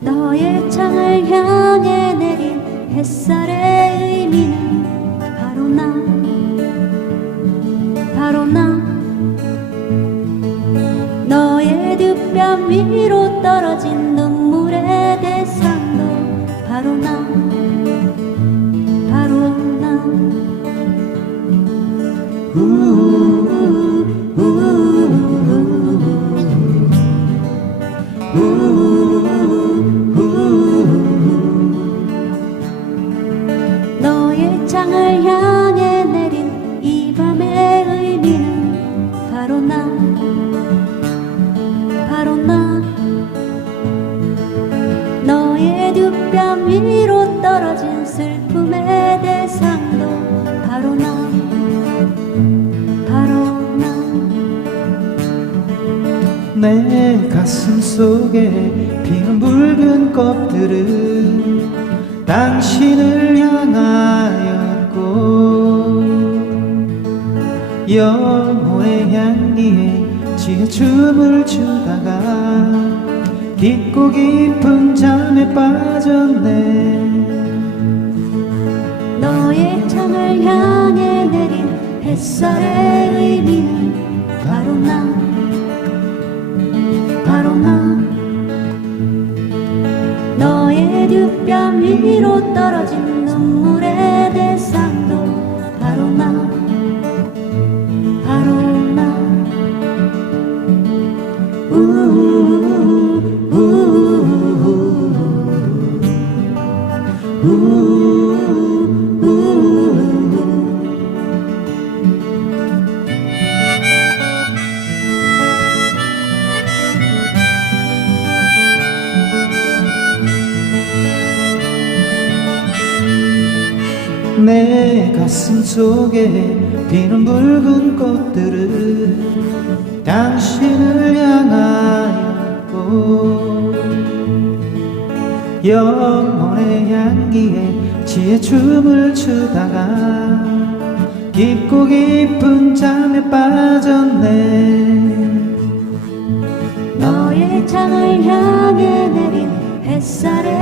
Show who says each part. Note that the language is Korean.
Speaker 1: 너의 창을 향해 내린 햇살의 의미는 바로 나. 바로 나. 너의 뒷뺨 위로 떨어진 너의 장을 향해 내린 이 밤의 의미는 바로 나.
Speaker 2: 내 가슴 속에 피는 붉은 껍들은 당신을 향하였고 영호의 향기에 지혜 춤을 추다가 깊고 깊은 잠에 빠졌네.
Speaker 1: 너의 창을 향해 내린 햇살의 의미는 바로 나. 그 햇볕 위로 떨어진 눈물에
Speaker 2: 내 가슴 속에 피는 붉은 꽃들은 당신을 향하였고 영혼의 향기에 지혜 춤을 추다가 깊고 깊은 잠에 빠졌네.
Speaker 1: 너의 창을 향해 내린 햇살에